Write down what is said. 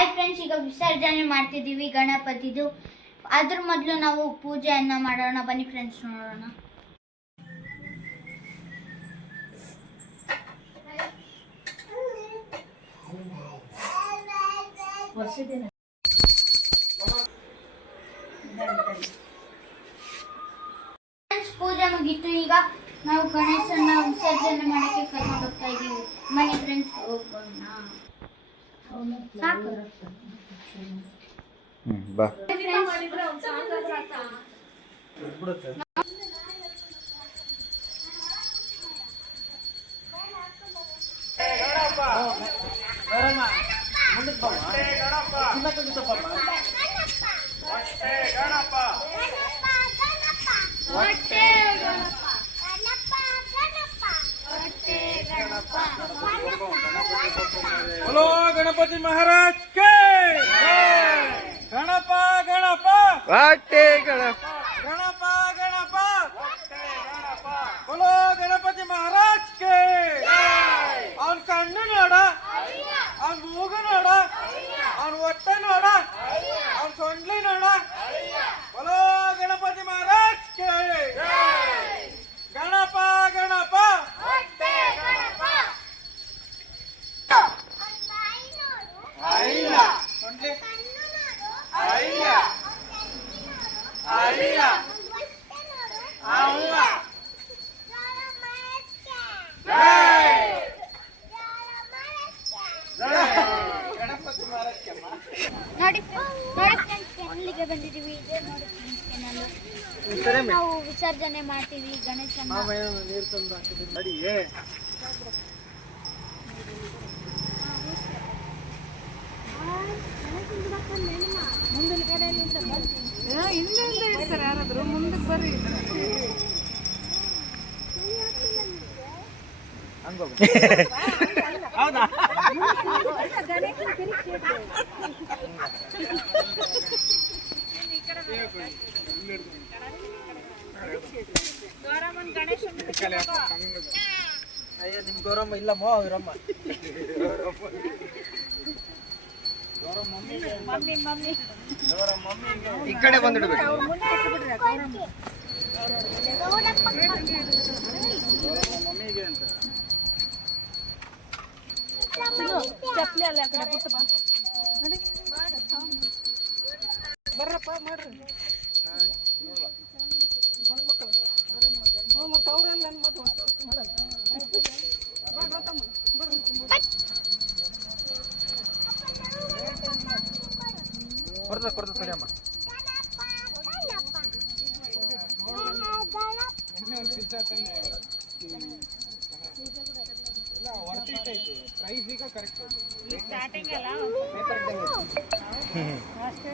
Hi friends, ಈಗ ವಿಸರ್ಜನೆ ಮಾಡ್ತಿದ್ದೀವಿ ಗಣಪತಿದು. ಅದ್ರ ಮೊದಲು ನಾವು ಪೂಜೆಯನ್ನ ಮಾಡೋಣ. ಬನ್ನಿ ಫ್ರೆಂಡ್ಸ್, ನೋಡೋಣ. ಪೂಜೆ ಮುಗೀತು. ಈಗ ನಾವು ಗಣೇಶನ ವಿಸರ್ಜನೆ ಮಾಡಕ್ಕೆ ಕರ್ಕೊಂಡು ಹೋಗ್ತಾ ಇದ್ದೀವಿ. ಬನ್ನಿ ಫ್ರೆಂಡ್ಸ್, ಹೋಗೋಣ. ಸಾಕು ಬಾ. बोलो गणपति महाराज के गणप गणप वाटे गणप गणप गणप बोलो गणपति महाराज के ಅವನ ಕಣ್ಣು ನೋಡ, ಅವನ ಮೂಗು ನೋಡ, ಅವನ ಹೊಟ್ಟೆ ನೋಡ, ಅವನ ಸೊಂಡ್ಲಿ ನೋಡ. बोलो गणपति महाराज के गणप गणप ನೋಡಿ ಫ್ರೆಂಡ್ಸ್, ಅಲ್ಲಿಗೆ ಬಂದಿದ್ದೀವಿ. ಇದೆ ನೋಡಿ ಫ್ರೆಂಡ್ಸ್, ಕೆನಲ್. ನಾವು ವಿಸರ್ಜನೆ ಮಾಡ್ತೀವಿ ಗಣೇಶನ. ನೀರು ತಂದು ಹಾಕಿದ್ದೀನಿ ನೋಡಿ. ಮುಂದಿನ ಕಡೆಯಲ್ಲಿ ಹಿಂದೆ ಇರ್ತಾರೆ ಯಾರಾದ್ರೂ, ಮುಂದಕ್ಕೆ ಬರ್ರಿ. ಹೌದಾ? ಅಯ್ಯೋ, ನಿಮ್ ಗೌರಮ್ಮ ಇಲ್ಲಮ್ಮ, ಅವರಮ್ಮ ಈ ಕಡೆ ಬಂದಿಡ್ಬೇಕು. ಮಮ್ಮಿಗೆ ಅಂತ ಚಪ್ಲಿ ಅಲ್ಲ ಆ ಕಡೆ ಬಿಟ್ಟು ಬಾ. ನೋಡಿ ಬರ್ರಪ್ಪ, ಮಾಡ್ರಿ. ಮತ್ತೆ ಅವ್ರಲ್ಲ ನನ್ನ ಮತ್ತೆ ಕೊಡ್ತ ಸರಿ ಅಮ್ಮ. ಪ್ರೈಸ್ ಈಗ ಕರೆಕ್ಟ್ ಸ್ಟಾರ್ಟಿಂಗ್ ಅಲ್ಲ, ಅಷ್ಟೇ